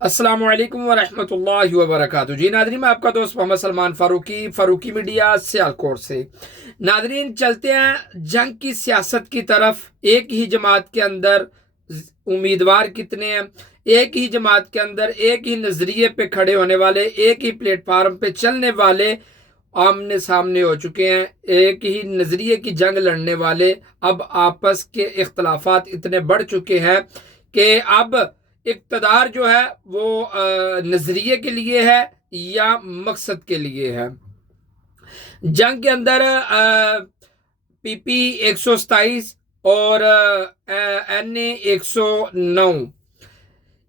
अस्सलाम वालेकुम वरहमतुल्लाहि वबरकातुहू। जी नादरीन, मैं आपका दोस्त मोहम्मद सलमान फ़ारूकी मीडिया सियालकोट से। नादरीन, चलते हैं जंग की सियासत की तरफ। एक ही जमात के अंदर उम्मीदवार कितने हैं, एक ही जमात के अंदर एक ही नज़रिए पे खड़े होने वाले, एक ही प्लेटफार्म पे चलने वाले आमने सामने हो चुके हैं। एक ही नज़रिए की जंग लड़ने वाले अब आपस के इख्तलाफात इतने बढ़ चुके हैं कि अब इक़्तिदार जो है वो नज़रिए के लिए है या मकसद के लिए है। जंग के अंदर PP 127 और NA 109,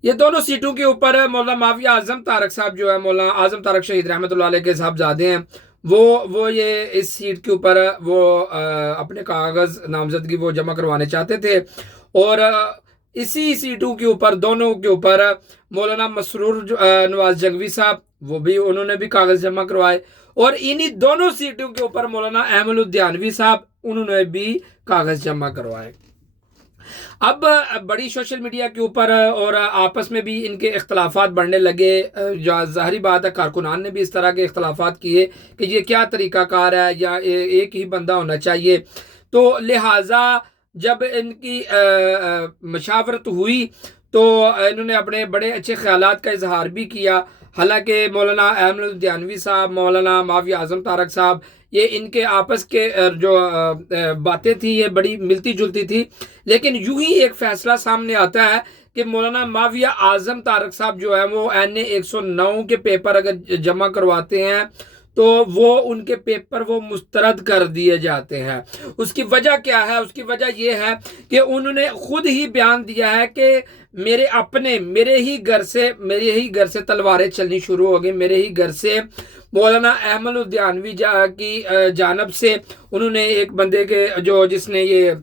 ये दोनों सीटों के ऊपर मौलाना माविया आजम तारक साहब जो है, मौलाना आजम तारक शहीद रहमतुल्लाह अलैह के साहबजादे हैं, वो ये इस सीट के ऊपर वो अपने कागज़ नामजदगी वो जमा करवाने चाहते थे। और इसी सीटों के ऊपर, दोनों के ऊपर मौलाना मसरूर नवाज जंगवी साहब, वो भी उन्होंने भी कागज़ जमा करवाए। और इन्हीं दोनों सीटों के ऊपर मौलाना अहमद लुधियानवी साहब, उन्होंने भी कागज़ जमा करवाए। अब बड़ी सोशल मीडिया के ऊपर और आपस में भी इनके इख्तलाफात बढ़ने लगे। ज़ाहिरी बात है, कारकुनान ने भी इस तरह के इख्तलाफात किए कि ये क्या तरीक़ाकार है या एक ही बंदा होना चाहिए। तो लिहाजा जब इनकी मशावरत हुई तो इन्होंने अपने बड़े अच्छे ख्यालात का इजहार भी किया। हालांकि मौलाना अहमद लुधियानवी साहब, मौलाना माविया आजम तारक साहब, ये इनके आपस के जो बातें थी ये बड़ी मिलती जुलती थी। लेकिन यूं ही एक फैसला सामने आता है कि मौलाना माविया आजम तारक साहब जो है वो NA 109 के पेपर अगर जमा करवाते हैं तो वो उनके पेपर वो मुस्तरद कर दिए जाते हैं। उसकी वजह क्या है? उसकी वजह यह है कि उन्होंने खुद ही बयान दिया है कि मेरे ही घर से तलवारें चलनी शुरू हो गई। मेरे ही घर से मौलाना अहमद लुधियानवी की जानब से उन्होंने एक बंदे के जिसने ये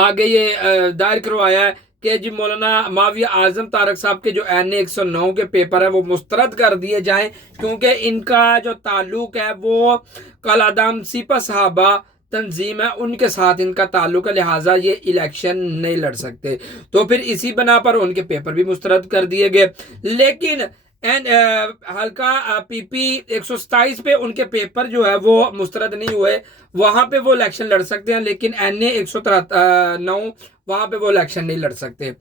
आगे ये दायर करवाया है कि जी मौलाना माविया आजम तारक साहब के जो NA 109 के पेपर है वो मुस्तरद कर दिए जाएं, क्योंकि इनका जो ताल्लुक है वो कलादम सिपा सहाबा तंजीम है, उनके साथ इनका ताल्लुक है, लिहाजा ये इलेक्शन नहीं लड़ सकते। तो फिर इसी बना पर उनके पेपर भी मुस्तरद कर दिए गए। लेकिन हल्का PP 127 पे उनके पेपर जो है वो मुस्तरद नहीं हुए, वहां पे वो इलेक्शन लड़ सकते हैं। लेकिन NA 109 वहां पे वो इलेक्शन नहीं लड़ सकते।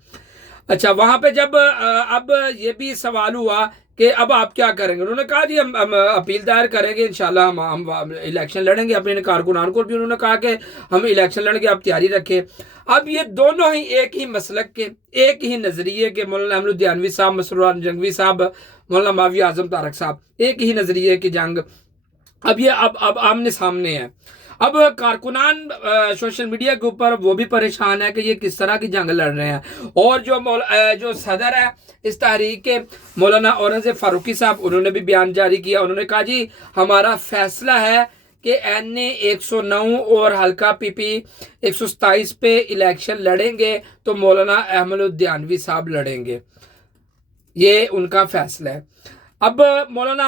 अच्छा, वहां पे जब अब ये भी सवाल हुआ कि अब आप क्या करेंगे। उन्होंने कहा जी हम अपील दायर करेंगे, इंशाल्लाह हम इलेक्शन लड़ेंगे। अपने कारकुनान को भी उन्होंने कहा कि हम इलेक्शन लड़ेंगे, आप तैयारी रखें। अब ये दोनों ही एक ही मसलक के, एक ही नज़रिए के, मौलाना अहमद लुधियानवी साहब, मसरूर जंगवी साहब, मौलाना माविया आजम तारक साहब, एक ही नज़रिए की जंग अब ये अब आमने सामने है। अब कारकुनान सोशल मीडिया के ऊपर वो भी परेशान है कि ये किस तरह की जंग लड़ रहे हैं। और जो सदर है इस तहरीक के, मौलाना औरंगज़ेब फ़ारूकी साहब, उन्होंने भी बयान जारी किया। उन्होंने कहा जी हमारा फैसला है कि NA 109 और हल्का PP 127 पे इलेक्शन लड़ेंगे तो मौलाना अहमद लुधियानवी साहब लड़ेंगे, ये उनका फैसला है। अब मौलाना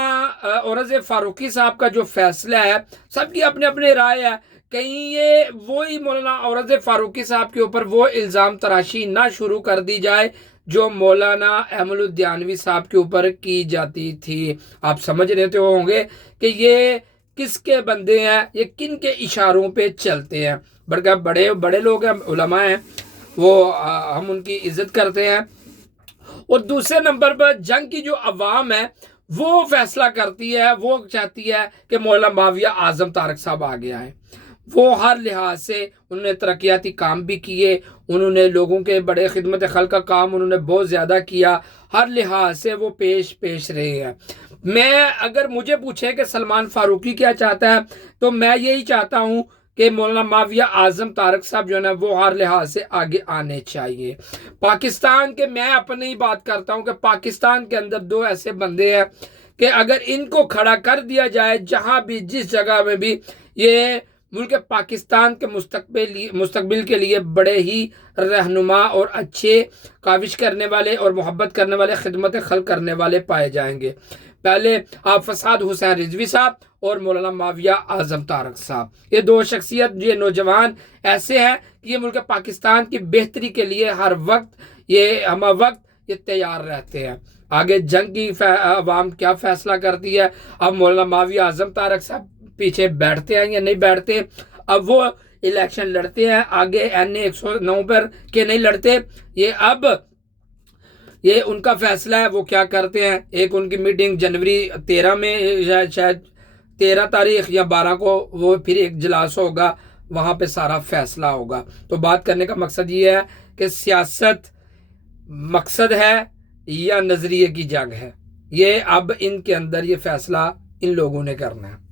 औरंगज़ेब फ़ारूकी साहब का जो फैसला है, सबकी अपने अपने राय है। कहीं ये वही मौलाना औरंगज़ेब फ़ारूकी साहब के ऊपर वो इल्ज़ाम तराशी ना शुरू कर दी जाए जो मौलाना अहमद लुधियानवी साहब के ऊपर की जाती थी। आप समझ रहे तो होंगे कि ये किसके बंदे हैं, ये किन के इशारों पे चलते हैं। बड़े बड़े लोग हैं, उलमा हैं, वो हम उनकी इज्जत करते हैं। और दूसरे नंबर पर जंग की जो अवाम है वो फैसला करती है, वो चाहती है कि मौलाना माविया आजम तारक साहब आगे आए। वो हर लिहाज से उन्होंने तरक्याती काम भी किए, उन्होंने लोगों के बड़े खिदमत खल का काम उन्होंने बहुत ज़्यादा किया, हर लिहाज से वो पेश रहे हैं। मैं अगर मुझे पूछे कि सलमान फ़ारूकी क्या चाहता है, तो मैं यही चाहता हूँ कि मौलाना माविया आजम तारक साहब जो है ना वो हर लिहाज से आगे आने चाहिए। पाकिस्तान के, मैं अपनी ही बात करता हूँ कि पाकिस्तान के अंदर दो ऐसे बंदे हैं कि अगर इनको खड़ा कर दिया जाए जहाँ भी, जिस जगह में भी, ये मुल्क पाकिस्तान के मुस्तकबिल के लिए बड़े ही रहनुमा और अच्छे काविश करने वाले और मोहब्बत करने वाले, खिदमत खल करने वाले पाए जाएंगे। पहले आप फसाद हुसैन रिजवी साहब और मौलाना माविया आजम तारक साहब, ये दो शख्सियत, ये नौजवान ऐसे हैं कि ये मुल्क पाकिस्तान की बेहतरी के लिए हर वक्त یہ تیار رہتے ہیں۔ آگے جنگ کی عوام کیا فیصلہ کرتی ہے، اب مولانا ماوی اعظم طارق صاحب پیچھے بیٹھتے ہیں یا نہیں بیٹھتے، اب وہ الیکشن لڑتے ہیں آگے NA 109 پر کہ نہیں لڑتے، یہ ان کا فیصلہ ہے، وہ کیا کرتے ہیں۔ ایک ان کی میٹنگ جنوری 13 میں، شاید 13 تاریخ یا 12 کو وہ پھر ایک اجلاس ہوگا، وہاں پہ سارا فیصلہ ہوگا۔ تو بات کرنے کا مقصد یہ ہے کہ سیاست مقصد ہے یا نظریے کی جنگ ہے، یہ اب ان کے اندر یہ فیصلہ ان لوگوں نے کرنا ہے۔